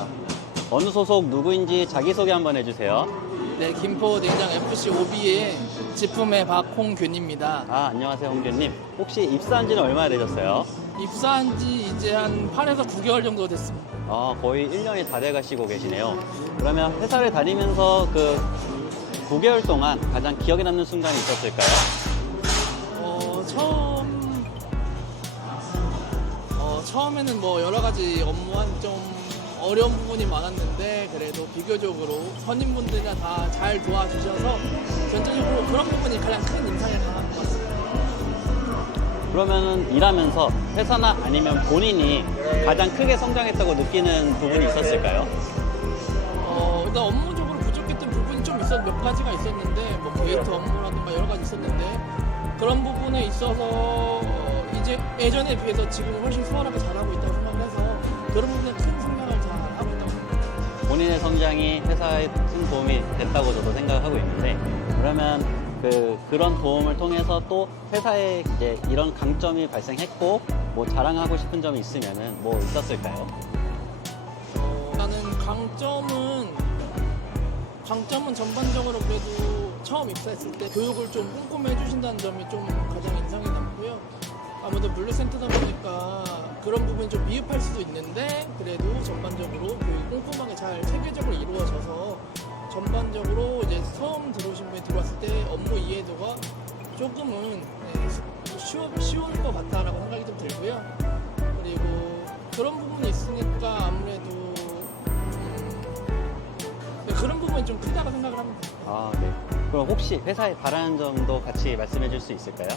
자, 어느 소속 누구인지 자기소개 한번 해주세요. 네, 김포 냉장 FC 오비의 지품의 박홍균입니다. 안녕하세요, 홍규님. 혹시 입사한 지는 얼마나 되셨어요? 입사한 지 이제 한 8에서 9개월 정도 됐습니다. 거의 1년이 다 돼가시고 계시네요. 그러면 회사를 다니면서 그 9개월 동안 가장 기억에 남는 순간이 있었을까요? 처음에는 뭐 여러 가지 업무한 좀 어려운 부분이 많았는데 그래도 비교적으로 선임분들이나 다 잘 도와주셔서 전체적으로 그런 부분이 가장 큰 인상을 강한 것 같습니다. 그러면은 일하면서 회사나 아니면 본인이 가장 크게 성장했다고 느끼는 부분이 있었을까요? 일단 업무적으로 부족했던 부분이 좀 몇 가지가 있었는데 뭐 게이트 업무라든가 여러 가지 있었는데 그런 부분에 있어서 이제 예전에 비해서 지금 훨씬 수월하게 잘하고 있다고 생각해서 그런 부분에 큰 성장을 잘 하고 있다고 생각합니다. 본인의 성장이 회사에 큰 도움이 됐다고 저도 생각하고 있는데, 그러면 그런 도움을 통해서 또 회사에 이제 이런 강점이 발생했고 뭐 자랑하고 싶은 점이 있으면은 뭐 있었을까요? 나는 강점은 전반적으로 그래도 처음 입사했을 때 교육을 좀 꼼꼼히 해주신다는 점이 좀 가장 인상이 남고요. 아무래도 물류센터다 보니까 그런 부분이 좀 미흡할 수도 있는데 그래도 전반적으로 교육이 꼼꼼하게 잘 체계적으로 이루어져서 전반적으로 이제 처음 들어오신 분이 들어왔을 때 업무 이해도가 조금은 쉬울 것 같다라고 생각이 좀 들고요. 그리고 그런 부분이 있으니까 아무래도 그런 부분이 좀 크다고 생각을 합니다. 네. 그럼 혹시 회사에 바라는 점도 같이 말씀해 줄 수 있을까요?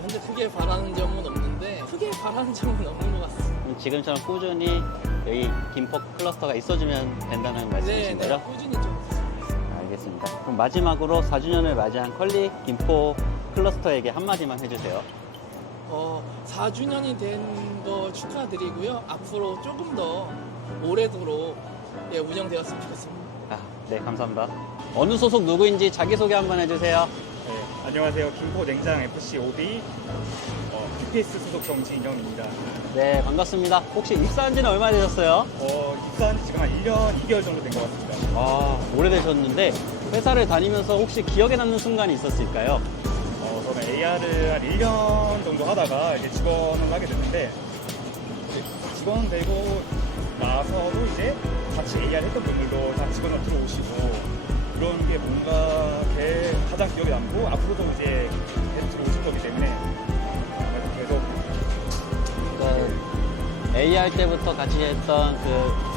현재 크게 바라는 점은 없는데 크게 바라는 점은 없는 것 같습니다. 지금처럼 꾸준히 여기 김포 클러스터가 있어주면 된다는 말씀이신 거죠? 꾸준히 좀 있었습니다. 알겠습니다. 그럼 마지막으로 4주년을 맞이한 컬리 김포 클러스터에게 한마디만 해주세요. 4주년이 된 거 축하드리고요. 앞으로 조금 더 오래도록 운영되었으면 좋겠습니다. 네, 감사합니다. 어느 소속 누구인지 자기소개 한번 해주세요. 네, 안녕하세요. 김포 냉장 FC OB QPS 소속 정진영입니다. 네, 반갑습니다. 혹시 입사한 지는 얼마나 되셨어요? 입사한 지 지금 한 1년 2개월 정도 된 것 같습니다. 오래되셨는데 회사를 다니면서 혹시 기억에 남는 순간이 있었을까요? 저는 AR을 한 1년 정도 하다가 이제 직원을 하게 됐는데 직원 되고 나서도 이제 같이 AR 했던 분들도 다 직원으로 들어오시고 그런 게 뭔가 가장 기억에 남고 앞으로도 이제 계속 들어오실 거기 때문에 계속 AR 때부터 같이 했던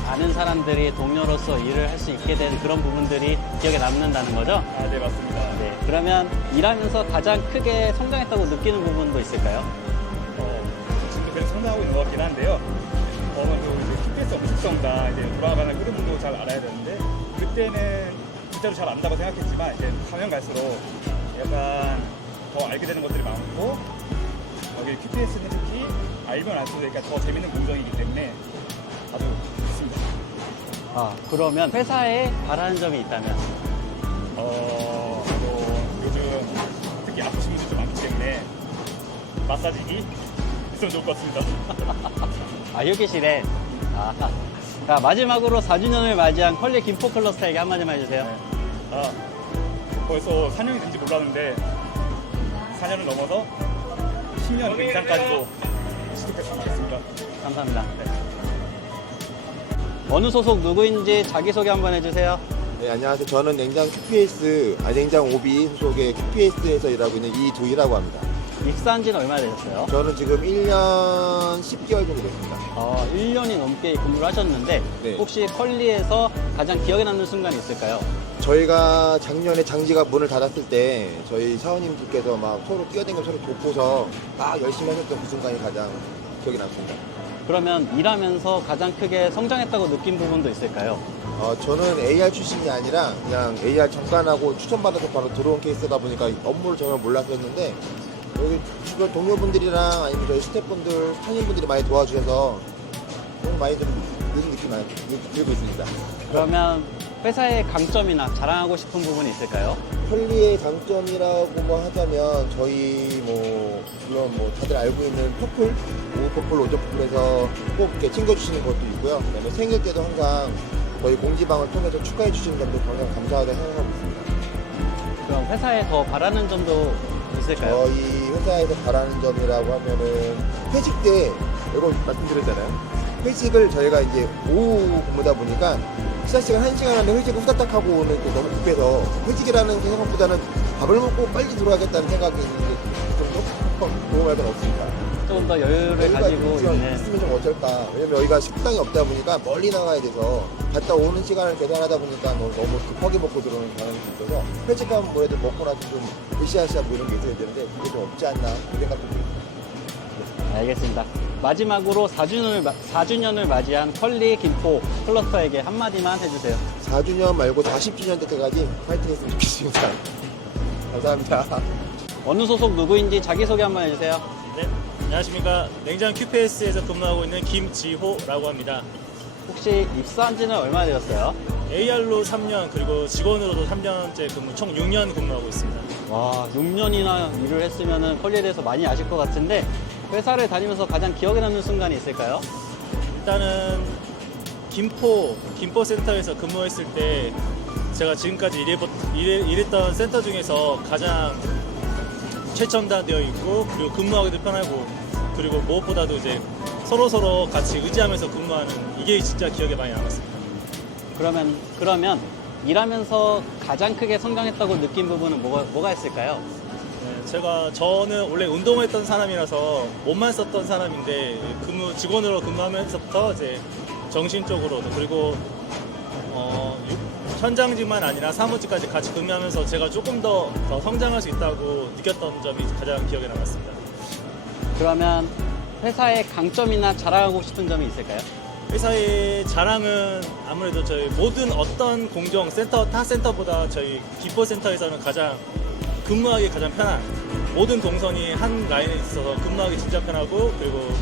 아는 사람들이 동료로서 일을 할 수 있게 된 그런 부분들이 기억에 남는다는 거죠? 네, 맞습니다. 네, 그러면 일하면서 가장 크게 성장했다고 느끼는 부분도 있을까요? 지금도 계속 성장하고 있는 것 같긴 한데요. 이제 QPS 엄숙성과 이제 돌아가는 흐름도 잘 알아야 되는데 그때는 진짜로 잘 안다고 생각했지만 이제 가면 갈수록 약간 더 알게 되는 것들이 많고 여기 QPS는 특히 알면 알수록 그러니까 더 재밌는 공정이기 때문에 아주 좋습니다. 그러면 회사에 바라는 점이 있다면? 요즘 특히 아프신 분들도 많기 때문에 마사지기 있으면 좋을 것 같습니다. 휴게실에. 자, 마지막으로 4주년을 맞이한 컬리 김포 클러스터에게 한마디만 해주세요. 네. 벌써 4년이 된지 몰랐는데 4년을 넘어서 10년 냉장까지도 시도했으면 좋겠습니다. 감사합니다. 어느 소속 누구인지 자기소개 한번 해주세요. 네, 안녕하세요. 저는 냉장 OB 소속의 QPS에서 일하고 있는 이두희라고 합니다. 입사한 지는 얼마나 되셨어요? 저는 지금 1년 10개월 정도 됐습니다. 1년이 넘게 근무를 하셨는데 네. 혹시 컬리에서 가장 기억에 남는 순간이 있을까요? 저희가 작년에 장지가 문을 닫았을 때 저희 사원님들께서 막 서로 뛰어다니면서 서로 돕고서 막 열심히 하셨던 그 순간이 가장 기억에 남습니다. 그러면 일하면서 가장 크게 성장했다고 느낀 부분도 있을까요? 저는 AR 출신이 아니라 그냥 AR 잠깐하고 추천받아서 바로 들어온 케이스다 보니까 업무를 전혀 몰랐었는데 여기 주변 동료분들이랑 아니면 저희 스태프분들, 상인분들이 많이 도와주셔서 너무 많이 좀 늦은 느낌 많이 들고 있습니다. 그러면 회사의 강점이나 자랑하고 싶은 부분이 있을까요? 컬리의 장점이라고 뭐 하자면 저희 뭐 물론 뭐 다들 알고 있는 퍼플, 오후 퍼플, 오전 퍼플에서 꼭 이렇게 챙겨주시는 것도 있고요. 그다음에 생일 때도 항상 저희 공지방을 통해서 축하해 주시는 점도 굉장히 감사하게 생각하고 있습니다. 그럼 회사에 더 바라는 점도 있을까요? 저희 회사에서 바라는 점이라고 하면은 회식 때 이거 말씀드렸잖아요. 회식을 저희가 이제 오후 근무다 보니까 식사 시간 1시간 안에 회식을 후다닥 하고 오는 게 너무 급해서 회식이라는 생각보다는 밥을 먹고 빨리 들어가겠다는 생각이 있는데 좀 도움할 건 없습니다. 조금 더 여유를 가지고 있는. 있으면 좀 어쩔까. 왜냐면 여기가 식당이 없다 보니까 멀리 나가야 돼서 갔다 오는 시간을 계산하다 보니까 너무 급하게 먹고 들어오는 경향이 있어서 회식하면 뭐래도 먹고 나서 좀 으쌰으쌰 뭐 이런 게 있어야 되는데 그게 좀 없지 않나 그 생각도 듭니다. 알겠습니다. 마지막으로 4주년을 맞이한 컬리 김포 클러스터에게 한마디만 해주세요. 4주년 말고 40주년 때까지 파이팅 했으면 좋겠습니다. 감사합니다. 어느 소속 누구인지 자기소개 한번 해주세요. 네, 안녕하십니까. 냉장 QPS에서 근무하고 있는 김지호라고 합니다. 혹시 입사한 지는 얼마나 되셨어요? AR로 3년 그리고 직원으로도 3년째 근무, 총 6년 근무하고 있습니다. 와, 6년이나 일을 했으면 컬리에 대해서 많이 아실 것 같은데 회사를 다니면서 가장 기억에 남는 순간이 있을까요? 일단은 김포 센터에서 근무했을 때 제가 지금까지 일했던 센터 중에서 가장 최첨단되어 있고 그리고 근무하기도 편하고 그리고 무엇보다도 이제 서로 같이 의지하면서 근무하는 이게 진짜 기억에 많이 남았습니다. 그러면 일하면서 가장 크게 성장했다고 느낀 부분은 뭐가 있을까요? 네, 저는 원래 운동했던 사람이라서 몸만 썼던 사람인데 직원으로 근무하면서부터 이제 정신적으로도 그리고 현장직만 아니라 사무직까지 같이 근무하면서 제가 조금 더 성장할 수 있다고 느꼈던 점이 가장 기억에 남았습니다. 그러면 회사의 강점이나 자랑하고 싶은 점이 있을까요? 회사의 자랑은 아무래도 저희 모든 어떤 공정 타 센터보다 저희 김포 센터에서는 근무하기 가장 편한 모든 동선이 한 라인에 있어서 근무하기 진짜 편하고 그리고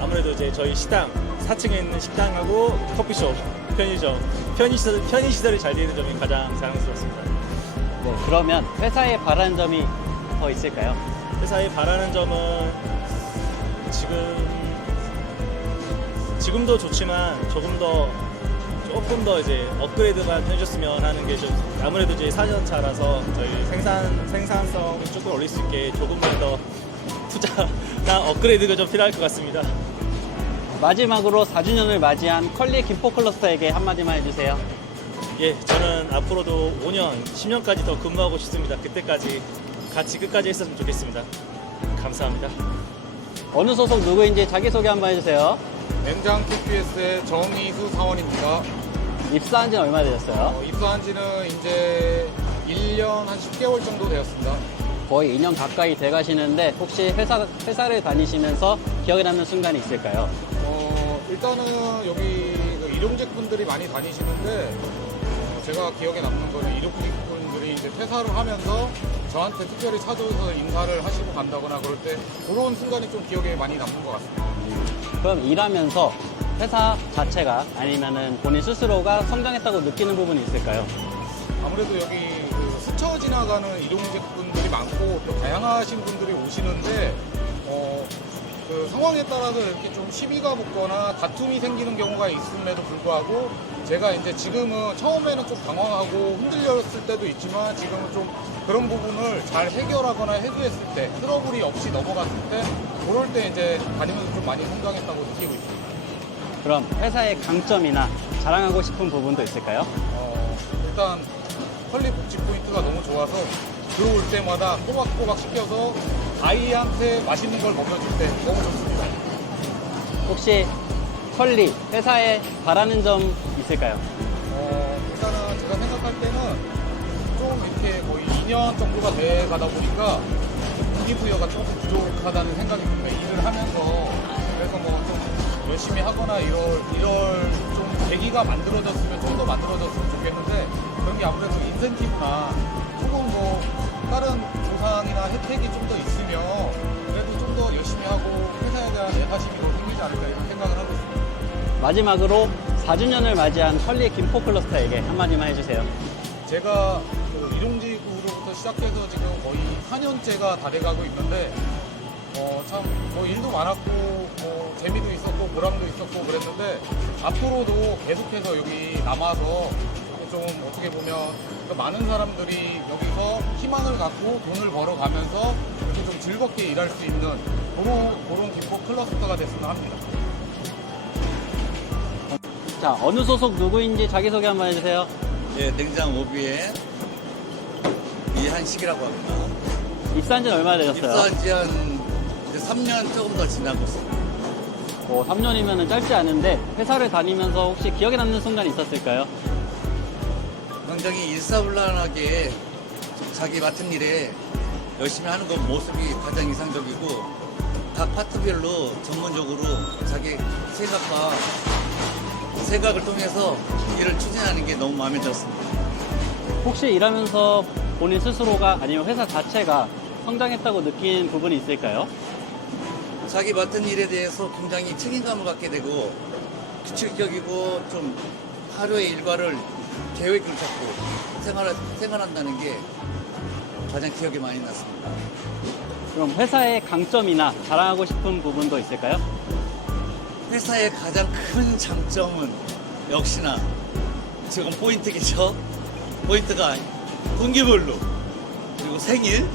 아무래도 이제 저희 시장 4층에 있는 식당하고 커피숍, 편의점, 편의시설이 잘 되어 있는 점이 가장 자랑스럽습니다. 네, 그러면 회사에 바라는 점이 더 있을까요? 회사에 바라는 점은 지금도 좋지만 조금 더 이제 업그레이드만 해줬으면 하는 게 좀 아무래도 이제 4년 차라서 저희 생산성을 조금 올릴 수 있게 조금만 더 투자나 업그레이드가 좀 필요할 것 같습니다. 마지막으로 4주년을 맞이한 컬리 김포 클러스터에게 한마디만 해주세요. 예, 저는 앞으로도 5년, 10년까지 더 근무하고 싶습니다. 그때까지 같이 끝까지 했으면 좋겠습니다. 감사합니다. 어느 소속 누구인지 자기소개 한번 해주세요. 냉장 QPS의 정희수 사원입니다. 입사한 지는 얼마나 되셨어요? 입사한 지는 이제 1년 한 10개월 정도 되었습니다. 거의 2년 가까이 돼가시는데 혹시 회사를 다니시면서 기억에 남는 순간이 있을까요? 일단은 여기 그 일용직분들이 많이 다니시는데 제가 기억에 남는 거는 일용직분들이 이제 퇴사를 하면서 저한테 특별히 찾아오셔서 인사를 하시고 간다거나 그럴 때 그런 순간이 좀 기억에 많이 남는 것 같습니다. 그럼 일하면서 회사 자체가 아니면은 본인 스스로가 성장했다고 느끼는 부분이 있을까요? 아무래도 여기 그 스쳐 지나가는 일용직분들이 많고 또 다양하신 분들이 오시는데 그 상황에 따라서 이렇게 좀 시비가 붙거나 다툼이 생기는 경우가 있음에도 불구하고 제가 이제 지금은 처음에는 좀 당황하고 흔들렸을 때도 있지만 지금은 좀 그런 부분을 잘 해결하거나 해소했을 때 트러블이 없이 넘어갔을 때 그럴 때 이제 다니면서 좀 많이 성장했다고 느끼고 있습니다. 그럼 회사의 강점이나 자랑하고 싶은 부분도 있을까요? 일단 컬리 복지 포인트가 너무 좋아서 들어올 때마다 꼬박꼬박 시켜서 아이한테 맛있는 걸 먹여줄 때 너무 좋습니다. 혹시 컬리 회사에 바라는 점 있을까요? 일단은 제가 생각할 때는 좀 이렇게 거의 2년 정도가 돼 가다 보니까 동기부여가 조금 부족하다는 생각이 듭니다. 일을 하면서 그래서 뭐 좀 열심히 하거나 이럴 좀 계기가 만들어졌으면 좀 더 만들어졌으면 좋겠는데 그런 게 아무래도 인센티브나 조금 뭐 다른 보상이나 혜택이 좀 더 있으면 그래도 좀 더 열심히 하고 회사에 대한 애사심이 더 생기지 않을까 이런 생각을 하고 있습니다. 마지막으로 4주년을 맞이한 컬리 김포 클러스터에게 한마디만 해주세요. 제가 그 일용직으로부터 시작해서 지금 거의 4년째가 다 돼가고 있는데 참 뭐 일도 많았고 뭐 재미도 있었고 보람도 있었고 그랬는데 앞으로도 계속해서 여기 남아서 좀 어떻게 보면 많은 사람들이 여기서 희망을 갖고 돈을 벌어가면서 이렇게 좀 즐겁게 일할 수 있는 그런 김포 클러스터가 됐으면 합니다. 자, 어느 소속 누구인지 자기소개 한번 해주세요. 예, 냉장 오비의 이한식이라고 합니다. 입사한 지는 얼마나 되셨어요? 입사한 지 한 3년 조금 더 지나고 있습니다. 3년이면 짧지 않은데 회사를 다니면서 혹시 기억에 남는 순간이 있었을까요? 굉장히 일사불란하게 자기 맡은 일에 열심히 하는 것 모습이 가장 이상적이고 각 파트별로 전문적으로 자기 생각을 통해서 일을 추진하는 게 너무 마음에 들었습니다. 혹시 일하면서 본인 스스로가 아니면 회사 자체가 성장했다고 느낀 부분이 있을까요? 자기 맡은 일에 대해서 굉장히 책임감을 갖게 되고 규칙적이고 좀 하루의 일과를 계획을 잡고 생활한다는 게 가장 기억에 많이 났습니다. 그럼 회사의 강점이나 자랑하고 싶은 부분도 있을까요? 회사의 가장 큰 장점은 역시나 지금 포인트겠죠. 포인트가 분기별로 그리고 생일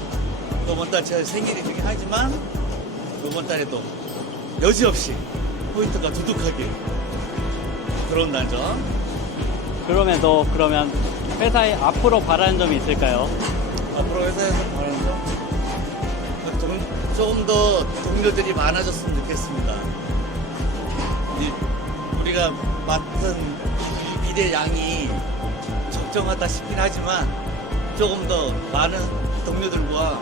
이번 달 제 생일이긴 하지만 이번 달에도 여지없이 포인트가 두둑하게 들어온다죠. 그러면 회사에 앞으로 바라는 점이 있을까요? 앞으로 회사에서 바라는 점 조금 더 동료들이 많아졌으면 좋겠습니다. 우리가 맡은 일의 양이 적정하다 싶긴 하지만 조금 더 많은 동료들과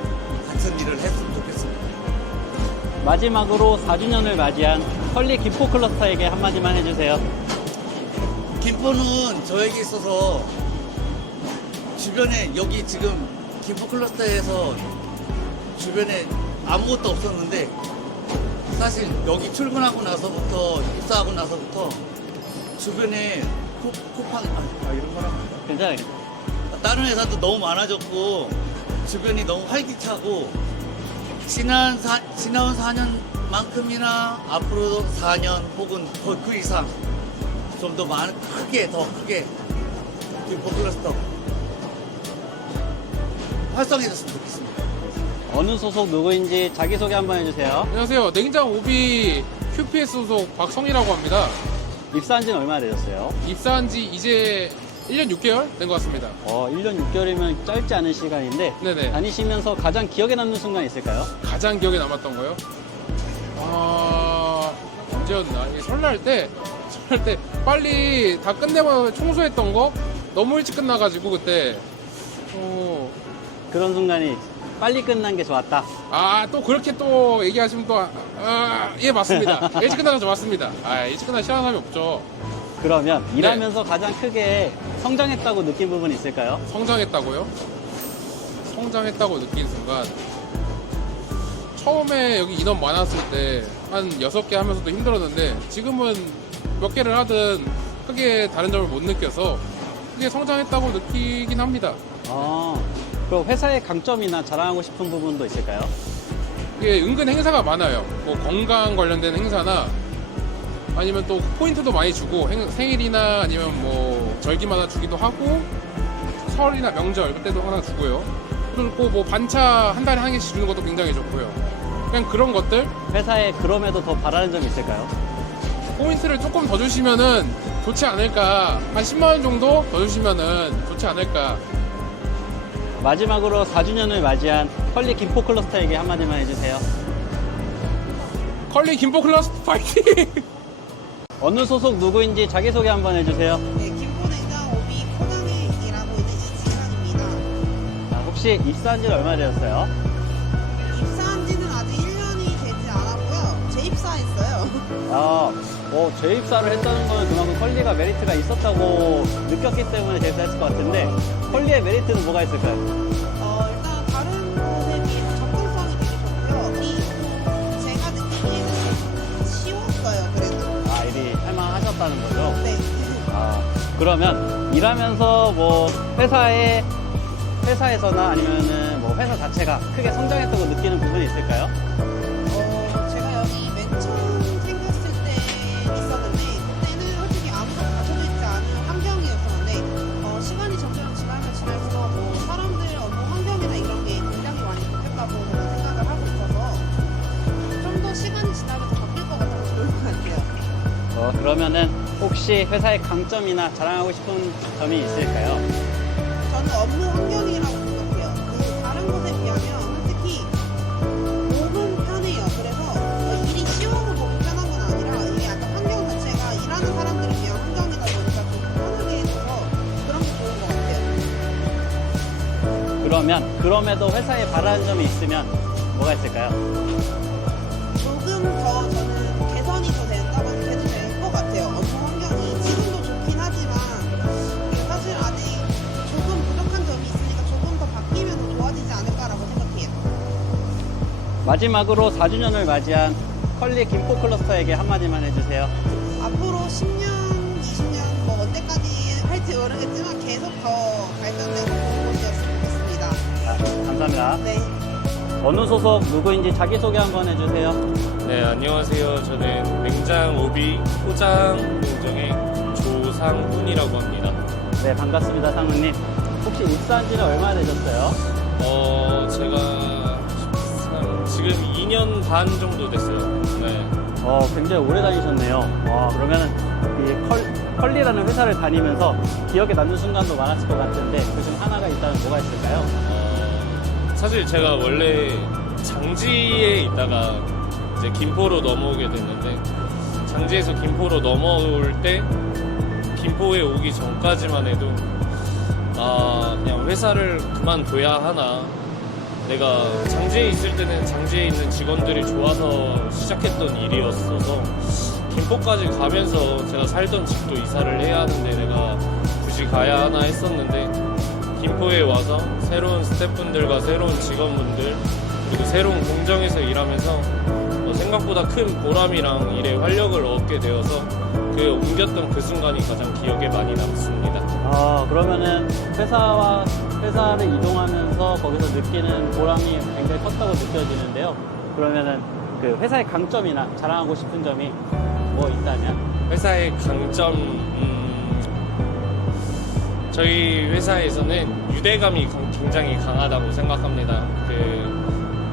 같은 일을 했으면 좋겠습니다. 마지막으로 4주년을 맞이한 컬리 김포 클러스터에게 한마디만 해주세요. 김포는 저에게 있어서 주변에 여기 지금 김포 클러스터에서 주변에 아무것도 없었는데 사실 여기 출근하고 나서부터 입사하고 나서부터 주변에 쿠팡 이런 거랑 괜찮아요. 다른 회사도 너무 많아졌고 주변이 너무 활기차고 지난 4년만큼이나 앞으로도 4년 혹은 그 이상 좀 더 더 크게 김포 클러스터 활성해졌으면 좋겠습니다. 어느 소속 누구인지 자기소개 한번 해주세요. 안녕하세요. 냉장 오비 QPS 소속 박성희라고 합니다. 입사한 지는 얼마나 되셨어요? 입사한 지 이제 1년 6개월 된 것 같습니다. 1년 6개월이면 짧지 않은 시간인데 네네. 다니시면서 가장 기억에 남는 순간 있을까요? 가장 기억에 남았던 거요? 언제였나? 설날 때 빨리 다 끝내고 청소했던 거 너무 일찍 끝나가지고 그때 그런 순간이 빨리 끝난 게 좋았다. 또 그렇게 또 얘기하시면 예 맞습니다. 일찍 끝나서 좋았습니다. 일찍 끝나 싫어하는 사람이 없죠. 그러면 일하면서 가장 크게 성장했다고 느낀 부분이 있을까요? 성장했다고요? 성장했다고 느낀 순간 처음에 여기 인원 많았을 때 한 6개 하면서도 힘들었는데 지금은 몇 개를 하든 크게 다른 점을 못 느껴서 크게 성장했다고 느끼긴 합니다. 그럼 회사의 강점이나 자랑하고 싶은 부분도 있을까요? 이게 은근 행사가 많아요. 뭐 건강 관련된 행사나 아니면 또 포인트도 많이 주고 생일이나 아니면 뭐 절기마다 주기도 하고 설이나 명절 그때도 하나 주고요. 그리고 뭐 반차 한 달에 한 개씩 주는 것도 굉장히 좋고요. 그냥 그런 것들 회사에 그럼에도 더 바라는 점이 있을까요? 포인트를 조금 더 주시면은 좋지 않을까. 한 10만 원 정도 더 주시면은 좋지 않을까. 마지막으로 4주년을 맞이한 컬리 김포 클러스터에게 한마디만 해주세요. 컬리 김포 클러스터 파이팅! 어느 소속 누구인지 자기소개 한번 해주세요. 네, 김포냉장 오비 코강에 일하고 있는 이지현입니다. 혹시 입사한 지는 얼마나 되셨어요? 입사한 지는 아직 1년이 되지 않았고요. 재입사했어요. 재입사를 했다는 건 그만큼 컬리가 메리트가 있었다고 느꼈기 때문에 재입사했을 것 같은데 컬리의 메리트는 뭐가 있을까요? 일단 다른 곳에 비해서 접근성이 되게 좋고요. 커졌다는 거죠? 네. 아, 그러면 일하면서 뭐 회사에서나 아니면은 뭐 회사 자체가 크게 성장했다고 느끼는 부분이 있을까요? 제가 여기 맨 처음 생겼을 때 있었는데 그때는 솔직히 아무도 가져져 있지 않은 환경이었었는데 시간이 점점 지날수록 뭐 사람들 업무 환경이나 이런 게 굉장히 많이 바뀌었다고 저는 생각을 하고 있어서 좀 더 시간이 지나면서 바뀔 것 같아서 좋을 것 같아요. 그러면은 혹시 회사의 강점이나 자랑하고 싶은 점이 있을까요? 저는 업무 환경이라고 생각해요. 다른 곳에 비하면 솔직히 몸은 편해요. 그래서 일이 쉬워서 몸이 편한 건 아니라 이게 약간 환경 자체가 일하는 사람들을 위한 환경이다 보니까 좀 편하게 해줘서 그런 게 좋은 것 같아요. 그러면 그럼에도 회사에 바라는 점이 있으면 뭐가 있을까요? 조금 더 저는 개선이 더 된다고 해도 될 것 같아요. 업무 환경이 지금도 좋긴 하지만 사실 아직 조금 부족한 점이 있으니까 조금 더 바뀌면 더 좋아지지 않을까라고 생각해요. 마지막으로 4주년을 맞이한 컬리 김포 클러스터에게 한마디만 해주세요. 앞으로 10년, 20년 뭐 언제까지 할지 모르겠지만 계속 더 발전되고 좋은 곳이었으면 좋겠습니다. 감사합니다. 네. 어느 소속 누구인지 자기소개 한번 해주세요. 네, 안녕하세요. 저는 냉장 오비 포장 공정의 조상훈이라고 합니다. 네, 반갑습니다, 상훈님. 혹시 입사한 지는 얼마나 되셨어요? 제가 지금 2년 반 정도 됐어요. 네. 굉장히 오래 다니셨네요. 그러면 이 컬리라는 회사를 다니면서 기억에 남는 순간도 많았을 것 같은데 그중 하나가 있다면 뭐가 있을까요? 사실 제가 원래 장지에 있다가 이제 김포로 넘어오게 됐는데 장지에서 김포로 넘어올 때 김포에 오기 전까지만 해도 그냥 회사를 그만둬야 하나, 내가 장지에 있을 때는 장지에 있는 직원들이 좋아서 시작했던 일이었어서 김포까지 가면서 제가 살던 집도 이사를 해야 하는데 내가 굳이 가야 하나 했었는데 김포에 와서 새로운 스태프분들과 새로운 직원분들 그리고 새로운 공정에서 일하면서 생각보다 큰 보람이랑 일의 활력을 얻게 되어서 그 옮겼던 그 순간이 가장 기억에 많이 남습니다. 그러면은 회사를 이동하면서 거기서 느끼는 보람이 굉장히 컸다고 느껴지는데요. 그러면은 그 회사의 강점이나 자랑하고 싶은 점이 뭐 있다면? 회사의 강점, 저희 회사에서는 유대감이 굉장히 강하다고 생각합니다.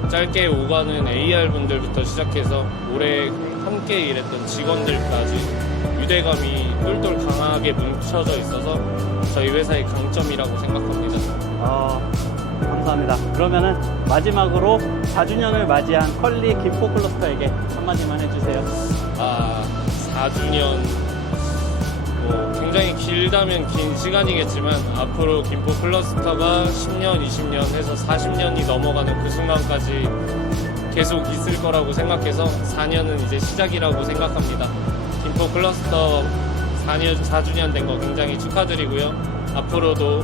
짧게 오가는 AR 분들부터 시작해서 오래 함께 일했던 직원들까지 유대감이 똘똘 강하게 뭉쳐져 있어서 저희 회사의 강점이라고 생각합니다. 감사합니다. 그러면은 마지막으로 4주년을 맞이한 컬리 김포 클러스터에게 한마디만 해주세요. 4주년 굉장히 길다면 긴 시간이겠지만 앞으로 김포 클러스터가 10년, 20년 해서 40년이 넘어가는 그 순간까지 계속 있을 거라고 생각해서 4년은 이제 시작이라고 생각합니다. 김포 클러스터 4주년 된 거 굉장히 축하드리고요. 앞으로도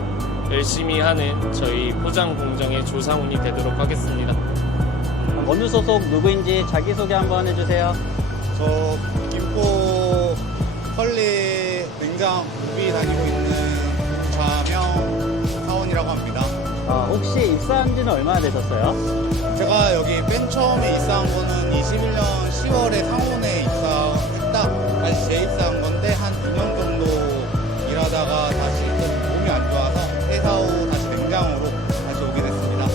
열심히 하는 저희 포장 공정의 조상훈이 되도록 하겠습니다. 어느 소속 누구인지 자기소개 한번 해주세요. 저 김포 컬리 냉장 오비 다니고 있는 자명 사원이라고 합니다. 혹시 입사한 지는 얼마나 되셨어요? 제가 여기 맨 처음에 입사한 거는 21년 10월에 상온에 입사했다. 다시 재입사한 건데 한 2년 정도 일하다가 다시 좀 몸이 안 좋아서 퇴사 후 다시 냉장으로 다시 오게 됐습니다.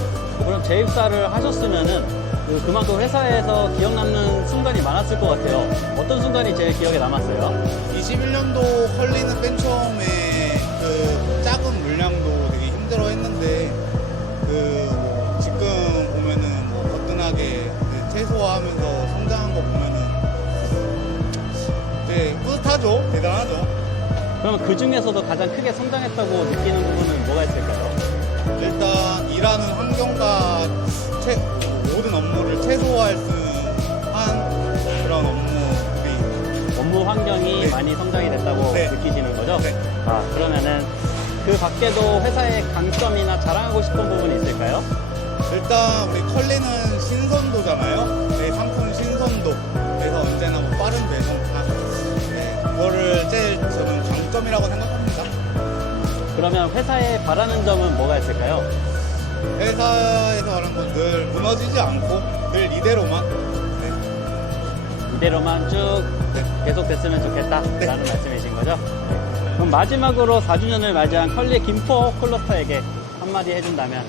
그럼 재입사를 하셨으면은 그만큼 회사에서 기억 남는 순간이 많았을 것 같아요. 어떤 순간이 제일 기억에 남았어요? 21년도 컬리는 맨 처음에 그 작은 물량도 되게 힘들어 했는데 지금 보면은 거뜬하게 최소화하면서 성장한 거 보면은 이제 뿌듯하죠. 대단하죠. 그러면 그 중에서도 가장 크게 성장했다고 느끼는 부분은 뭐가 있을까요? 일단 일하는 환경과 모든 업무를 최소화할 수 한 그런 업무 환경이 네. 많이 성장이 됐다고 네. 느끼시는 거죠? 네. 그러면은 그 밖에도 회사의 강점이나 자랑하고 싶은 부분이 있을까요? 일단 우리 컬리는 신선도잖아요. 네, 상품 신선도. 그래서 언제나 빠른 배송 그거를 그러면 회사에 바라는 점은 뭐가 있을까요? 회사에서 하는 건 늘 무너지지 않고 늘 이대로만 이대로만 쭉 계속 됐으면 좋겠다라는 말씀이신 거죠? 그럼 마지막으로 4주년을 맞이한 컬리 김포 클러스터에게 한마디 해준다면?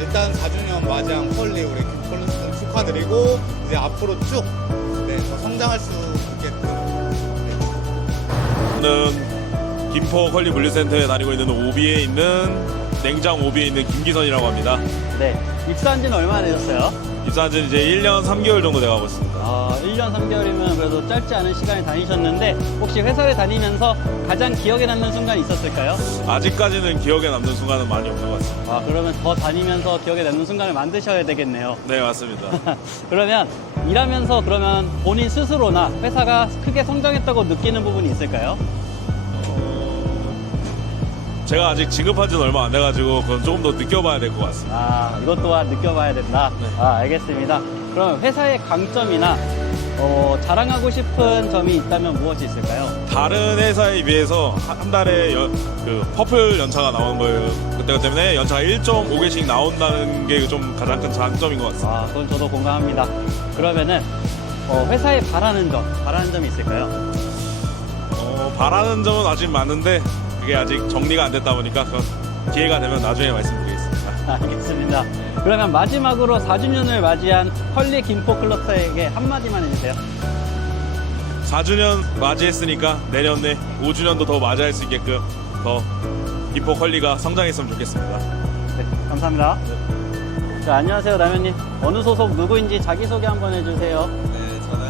일단 4주년 맞이한 컬리 우리 컬러스터 축하드리고 이제 앞으로 쭉 더 성장할 수 있게끔 저는 김포 컬리 물류센터에 다니고 있는 오비에 있는 냉장 오비에 있는 김기선이라고 합니다. 네. 입사한 지는 얼마나 되셨어요? 입사한 지는 이제 1년 3개월 정도 돼가고 있습니다. 1년 3개월이면 그래도 짧지 않은 시간이 다니셨는데 혹시 회사를 다니면서 가장 기억에 남는 순간이 있었을까요? 아직까지는 기억에 남는 순간은 많이 없는 것 같습니다. 그러면 더 다니면서 기억에 남는 순간을 만드셔야 되겠네요. 네, 맞습니다. 그러면 일하면서 그러면 본인 스스로나 회사가 크게 성장했다고 느끼는 부분이 있을까요? 제가 아직 진급한 지는 얼마 안 돼가지고 그건 조금 더 느껴봐야 될 것 같습니다. 이것 또한 느껴봐야 된다. 알겠습니다. 그럼 회사의 강점이나 자랑하고 싶은 점이 있다면 무엇이 있을까요? 다른 회사에 비해서 한 달에 그 퍼플 연차가 나오는 거예요. 그때 때문에 연차가 1.5개씩 나온다는 게 좀 가장 큰 장점인 것 같습니다. 그건 저도 공감합니다. 그러면은 회사에 바라는 점이 있을까요? 바라는 점은 아직 많은데 그게 아직 정리가 안 됐다 보니까 그건 기회가 되면 나중에 말씀드리겠습니다. 알겠습니다. 그러면 마지막으로 4주년을 맞이한 컬리 김포 클러스터에게 한마디만 해주세요. 4주년 맞이했으니까 내년에 5주년도 더 맞이할 수 있게끔 더 김포 컬리가 성장했으면 좋겠습니다. 네, 감사합니다. 자, 안녕하세요, 라면님. 어느 소속 누구인지 자기소개 한번 해주세요. 네, 저는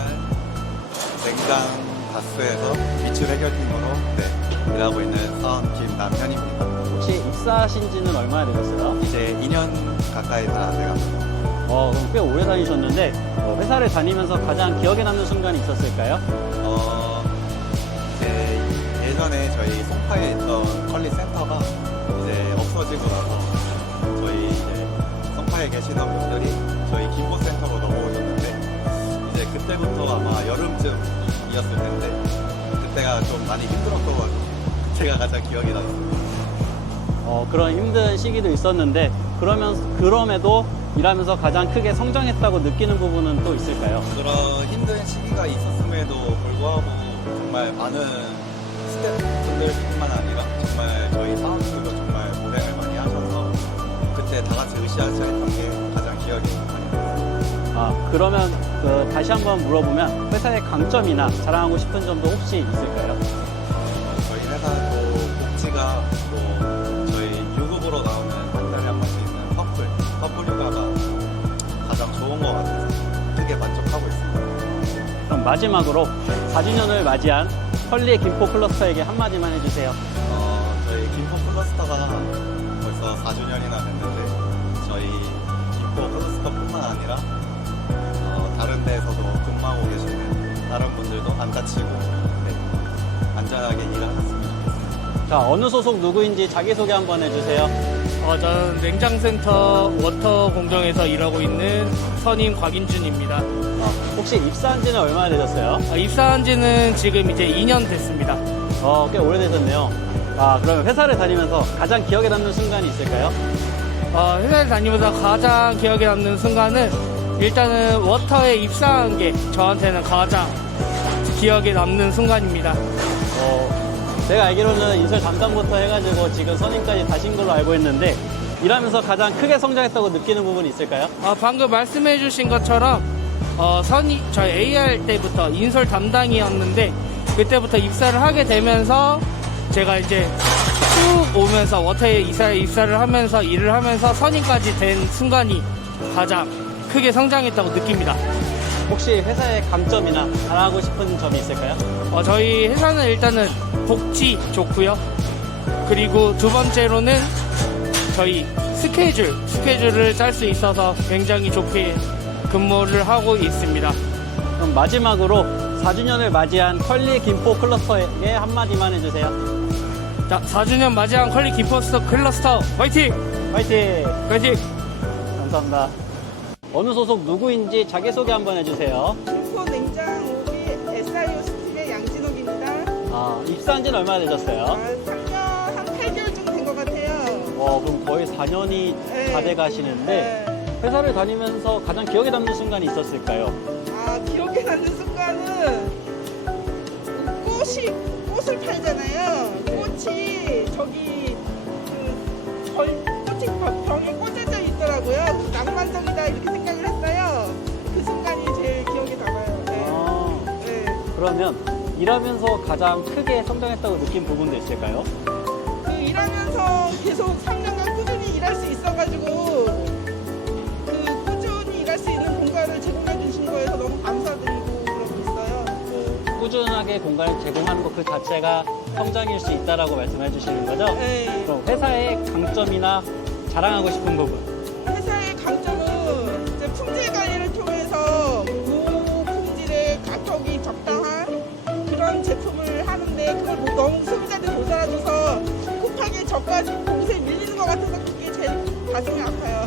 냉장 다스에서 미출 해결팀으로 일하고 있는 선 김남현입니다. 혹시 입사하신 지는 얼마나 되셨어요? 이제 2년 가까이 다 돼갑니다. 그럼 꽤 오래 다니셨는데 회사를 다니면서 가장 기억에 남는 순간이 있었을까요? 이제 예전에 저희 송파에 있던 컬리 센터가 이제 없어지고 나서 저희 이제 송파에 계시던 분들이 저희 김포 센터로 넘어오셨는데 이제 그때부터 아마 여름쯤이었을 텐데 그때가 좀 많이 힘들었던 것 같아요. 제가 가장 기억이 났습니다. 그런 힘든 시기도 있었는데 그럼에도 일하면서 가장 크게 성장했다고 느끼는 부분은 또 있을까요? 그런 힘든 시기가 있었음에도 불구하고 정말 많은 스태프분들뿐만 아니라 정말 저희 사원들도 정말 고생을 많이 하셔서 그때 다 같이 으쌰으쌰 했던 게 가장 기억에 많이 남습니다. 그러면 다시 한번 물어보면 회사의 강점이나 자랑하고 싶은 점도 혹시 있을까요? 저희 회사도 복지가 또 저희 유급으로 나오는 한 달에 한 번씩 있는 커플 휴가가 가장 좋은 것 같아서 크게 만족하고 있습니다. 그럼 마지막으로 4주년을 맞이한 컬리 김포 클러스터에게 한마디만 해주세요. 저희 김포 클러스터가 벌써 4주년이나 됐는데 저희 김포 클러스터뿐만 아니라 다른 데에서도 근무하고 계시는 다른 분들도 안 다치고 안전하게 일하셨으면 좋겠습니다. 자, 어느 소속 누구인지 자기소개 한번 해주세요. 저는 냉장센터 워터 공정에서 일하고 있는 선임 곽인준입니다. 혹시 입사한 지는 얼마나 되셨어요? 입사한 지는 지금 이제 2년 됐습니다. 꽤 오래되셨네요. 그러면 회사를 다니면서 가장 기억에 남는 순간이 있을까요? 회사를 다니면서 가장 기억에 남는 순간은 일단은 워터에 입사한 게 저한테는 가장 기억에 남는 순간입니다. 제가 알기로는 인설 담당부터 해가지고 지금 선임까지 다신 걸로 알고 있는데 일하면서 가장 크게 성장했다고 느끼는 부분이 있을까요? 방금 말씀해주신 것처럼 저희 AR 때부터 인설 담당이었는데 그때부터 입사를 하게 되면서 제가 이제 쭉 오면서 워터에 입사를 하면서 일을 하면서 선임까지 된 순간이 가장 크게 성장했다고 느낍니다. 혹시 회사의 강점이나 자랑하고 싶은 점이 있을까요? 저희 회사는 일단은 복지 좋고요. 그리고 두 번째로는 저희 스케줄을 짤 수 있어서 굉장히 좋게 근무를 하고 있습니다. 그럼 마지막으로 4주년을 맞이한 컬리 김포 클러스터에게 한마디만 해주세요. 자, 4주년 맞이한 컬리 김포 클러스터 화이팅! 화이팅! 화이팅! 감사합니다. 어느 소속 누구인지 자기소개 한번 해주세요. 김포 냉장 오비 SIO 스틸의 양진옥입니다. 입사한 지는 얼마나 되셨어요? 3년 그럼 거의 4년이 네. 다 돼 가시는데 회사를 다니면서 가장 기억에 남는 순간이 있었을까요? 아, 기억에 남는 순간은 꽃을 팔잖아요. 꽃이 저기 꽃이 병에 꽂혀져 있더라고요. 낭만적이다 이렇게 생각을 했어요. 그 순간이 제일 기억에 남아요. 네. 아, 네. 그러면 일하면서 가장 크게 성장했다고 느낀 부분도 있을까요? 그 일하면서 계속 3년간 꾸준히 일할 수 있어가지고 그 꾸준히 일할 수 있는 공간을 제공해 주신 거에서 너무 감사드리고 그러고 있어요. 꾸준하게 공간을 제공하는 것 그 자체가 성장일 수 있다라고 말씀해 주시는 거죠? 네. 그럼 회사의 강점이나 자랑하고 싶은 부분. 회사의 강점은 이제 품질 관리를 통해서 고품질의 가격이 적당한 그런 제품을 하는데 그걸 너무 소비자들이 못 알아줘서 급하게 저가 공세에 밀리는 것 같아서 그게 제일 가슴이 아파요.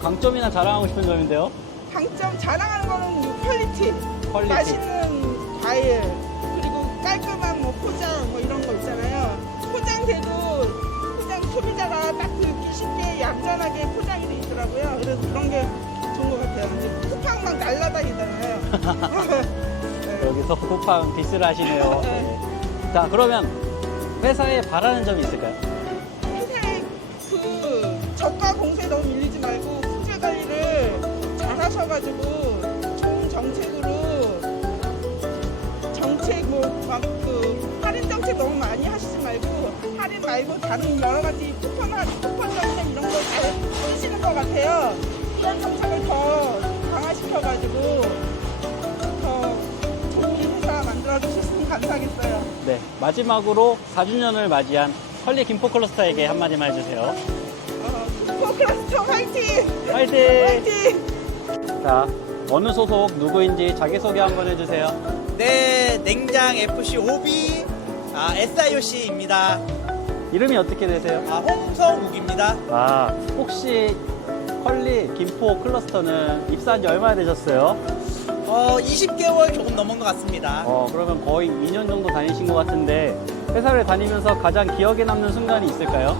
강점이나 자랑하고 싶은 점인데요? 강점 자랑하는 거는 퀄리티. 퀄리티. 맛있는 과일 그리고 깔끔한 뭐 포장 뭐 이런 거 있잖아요. 포장 소비자가 딱 듣기 쉽게 얌전하게 포장이 돼 있더라고요. 그래서 그런 게 좋은 것 같아요. 이제 쿠팡 막 날라다니잖아요. 여기서 쿠팡 디스를 하시네요. 네. 자, 그러면 회사에 바라는 점이 있을까요? 회사에 그 저가 공세 너무 밀리지 말고 품질 관리를 잘 하셔가지고 좋은 정책으로 막 그 할인 정책 너무 많이 하시지 말고 할인 말고 다른 여러 가지 쿠폰 정책 이런 거 잘 쓰시는 것 같아요. 그런 정책을 더 강화시켜가지고 더 좋은 회사 만들어 주셨으면 감사하겠어요. 네, 마지막으로 4주년을 맞이한 컬리 김포 클러스터에게 한마디만 해주세요. 김포 클러스터 화이팅! 화이팅! 화이팅! 자, 어느 소속 누구인지 자기소개 한번 해주세요. 네, 냉장 FC 오비 SIOC입니다. 이름이 어떻게 되세요? 홍성욱입니다. 혹시 컬리 김포 클러스터는 입사한 지 얼마나 되셨어요? 20개월 조금 넘은 것 같습니다. 그러면 거의 2년 정도 다니신 것 같은데 회사를 다니면서 가장 기억에 남는 순간이 있을까요?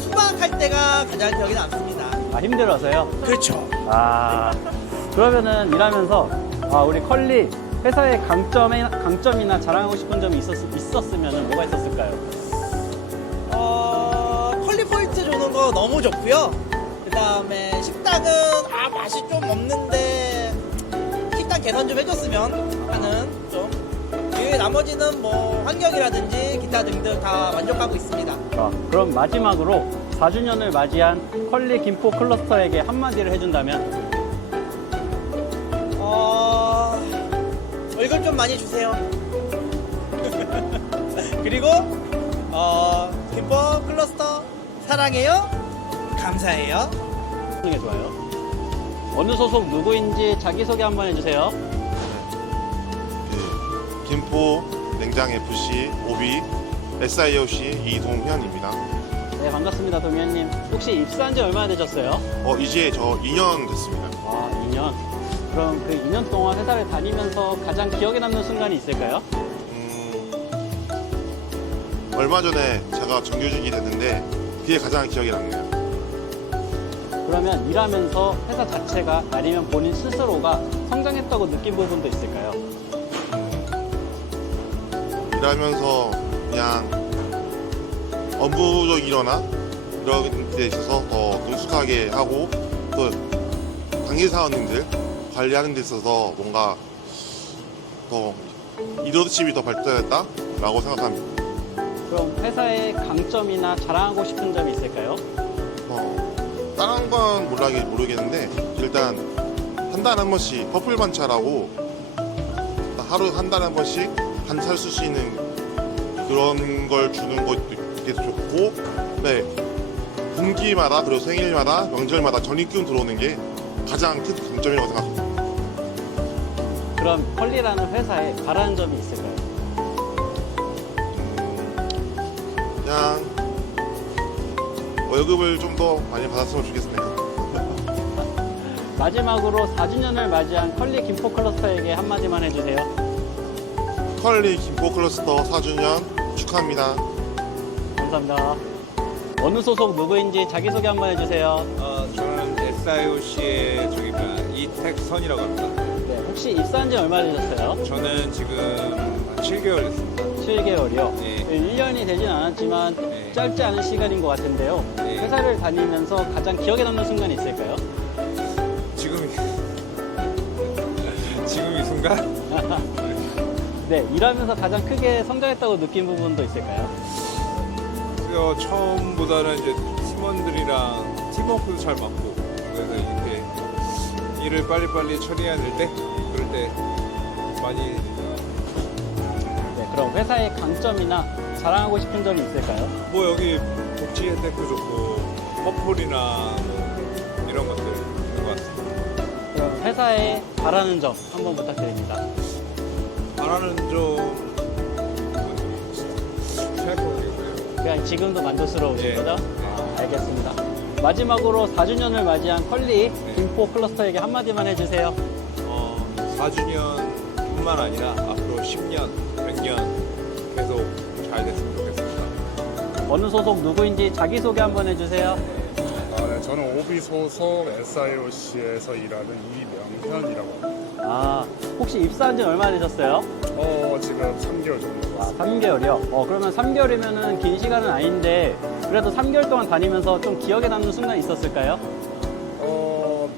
수박할 때가 가장 기억에 남습니다. 힘들어서요? 그렇죠. 그러면은 일하면서 우리 컬리 회사의 강점이나 자랑하고 싶은 점이 있었으면 뭐가 있었을까요? 컬리 포인트 주는 거 너무 좋고요. 그 다음에 식당은 맛이 좀 없는데 식당 개선 좀 해줬으면 하는 좀. 나머지는 뭐 환경이라든지 기타 등등 다 만족하고 있습니다. 그럼 마지막으로 4주년을 맞이한 컬리 김포 클러스터에게 한마디를 해준다면? 월급 좀 많이 주세요. 그리고 김포 클러스터 사랑해요. 감사해요. 게 좋아요. 어느 소속 누구인지 자기소개 한번 해주세요. 김포 냉장 FC 오비 SIOC 이동현입니다. 네, 반갑습니다, 동현님. 혹시 입사한 지 얼마나 되셨어요? 이제 저 2년 됐습니다. 2년. 그럼 그 2년 동안 회사를 다니면서 가장 기억에 남는 순간이 있을까요? 얼마 전에 제가 정규직이 됐는데 그게 가장 기억에 남네요. 그러면 일하면서 회사 자체가 아니면 본인 스스로가 성장했다고 느낀 부분도 있을까요? 일하면서 그냥 업무적이거나 이런 데 있어서 더 능숙하게 하고 또 관계사원님들 관리하는 데 있어서 뭔가 더 리더십이 더 발전했다라고 생각합니다. 그럼 회사의 강점이나 자랑하고 싶은 점이 있을까요? 다른 건 모르겠는데 일단 한 달에 한 번씩 퍼플 반차라고 하루 한 달에 한 번씩 반차를 쓸 수 있는 그런 걸 주는 것도 되게 좋고, 네, 분기마다 그리고 생일마다 명절마다 전입금 들어오는 게 가장 큰 강점이라고 생각합니다. 그럼 컬리라는 회사에 바라는 점이 있을까요? 그냥 월급을 좀 더 많이 받았으면 좋겠습니다. 마지막으로 4주년을 맞이한 컬리 김포 클러스터에게 한마디만 해주세요. 컬리 김포 클러스터 4주년 축하합니다. 감사합니다. 어느 소속 누구인지 자기소개 한번 해주세요. 저는 SIOC의 이택선이라고 합니다. 네, 혹시 입사한 지 얼마 되셨어요? 저는 지금 7개월 됐습니다. 7개월이요? 네. 1년이 되진 않았지만 짧지 않은 시간인 것 같은데요. 네. 회사를 다니면서 가장 기억에 남는 순간이 있을까요? 지금 이 순간? 네, 일하면서 가장 크게 성장했다고 느낀 부분도 있을까요? 처음보다는 이제 팀원들이랑 팀워크도 잘 맞고, 그래서 이렇게 일을 빨리빨리 처리해야 될 때, 그럴 때 많이. 네, 그럼 회사의 강점이나 자랑하고 싶은 점이 있을까요? 뭐 여기 복지 혜택도 좋고, 퍼플이나 뭐 이런 것들 있는 것 같습니다. 그럼 회사에 바라는 점 한번 부탁드립니다. 바라는 점 생각해보겠어요. 그냥 지금도 만족스러우신 거죠? 알겠습니다. 마지막으로 4주년을 맞이한 컬리 김포 클러스터에게 한마디만 해주세요. 4주년뿐만 아니라 앞으로 10년, 100년 계속 잘 됐으면 좋겠습니다. 어느 소속 누구인지 자기소개 한번 해주세요. 네, 저는 OB 소속 SIOC에서 일하는 이명현이라고 합니다. 혹시 입사한 지 얼마 되셨어요? 지금 3개월 정도. 3개월이요? 그러면 3개월이면 긴 시간은 아닌데 그래도 3개월 동안 다니면서 좀 기억에 남는 순간이 있었을까요?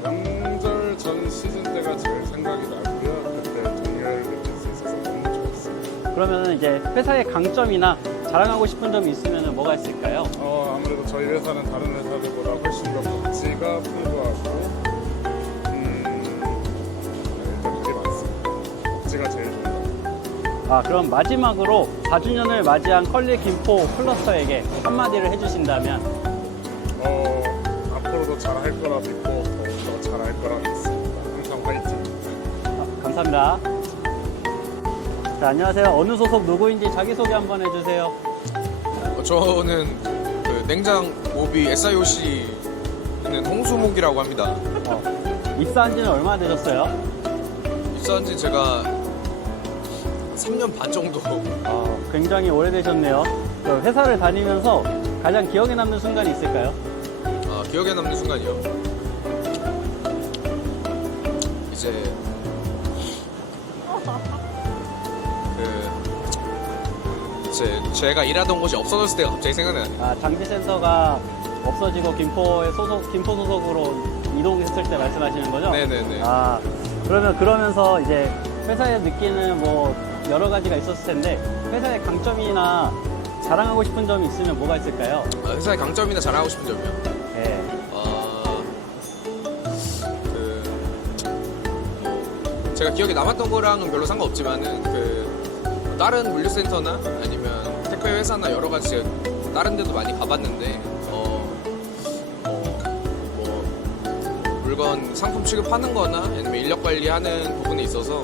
명절 전 시즌 때가 제일 생각이 나고요. 그때 동료를 느낄 수 있어서 너무 좋았어요. 그러면 이제 회사의 강점이나 자랑하고 싶은 점이 있으면 뭐가 있을까요? 아무래도 저희 회사는 다른 회사들보다 훨씬 더 복지가 풍부하고 그게 많습니다. 복지가 제일 좋은 것 같아요. 그럼 마지막으로 4주년을 맞이한 컬리 김포 클러스터에게 한마디를 해주신다면? 앞으로도 잘할 거라 믿고 더 잘할 거라 믿습니다. 항상 화이팅! 감사합니다. 자, 안녕하세요. 어느 소속 누구인지 자기소개 한번 해주세요. 저는 그 냉장 오비 SIOC 있는 홍수목이라고 합니다. 입사한 지는 얼마나 되셨어요? 입사한 지 제가 3년 반 정도. 굉장히 오래되셨네요. 회사를 다니면서 가장 기억에 남는 순간이 있을까요? 기억에 남는 순간이요? 이제 제가 일하던 곳이 없어졌을 때가 갑자기 생각나요. 장지센터가 없어지고 김포 소속으로 이동했을 때 말씀하시는 거죠? 네네네. 그러면 그러면서 이제 회사에 느끼는 뭐 여러 가지가 있었을 텐데 회사의 강점이나 자랑하고 싶은 점이 있으면 뭐가 있을까요? 회사의 강점이나 자랑하고 싶은 점이요? 네. 제가 기억에 남았던 거랑은 별로 상관없지만은 다른 물류센터나 아니면 택배 회사나 여러 가지 제가 다른 데도 많이 가봤는데 물건 상품 취급하는 거나 아니면 인력 관리하는 부분에 있어서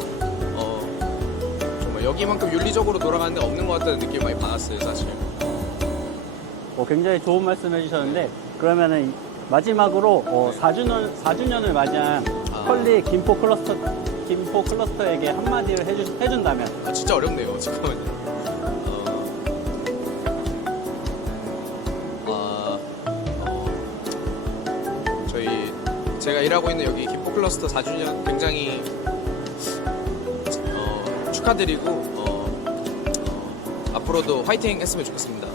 정말 여기만큼 윤리적으로 돌아가는 데 없는 것 같다는 느낌 많이 받았어요, 사실. 굉장히 좋은 말씀 해주셨는데 그러면은 마지막으로 4주년을 맞이한 컬리 김포 클러스터에게 한마디를 해준다면? 진짜 어렵네요. 잠깐만요. 제가 일하고 있는 여기 김포 클러스터 4주년 굉장히 축하드리고 앞으로도 화이팅 했으면 좋겠습니다.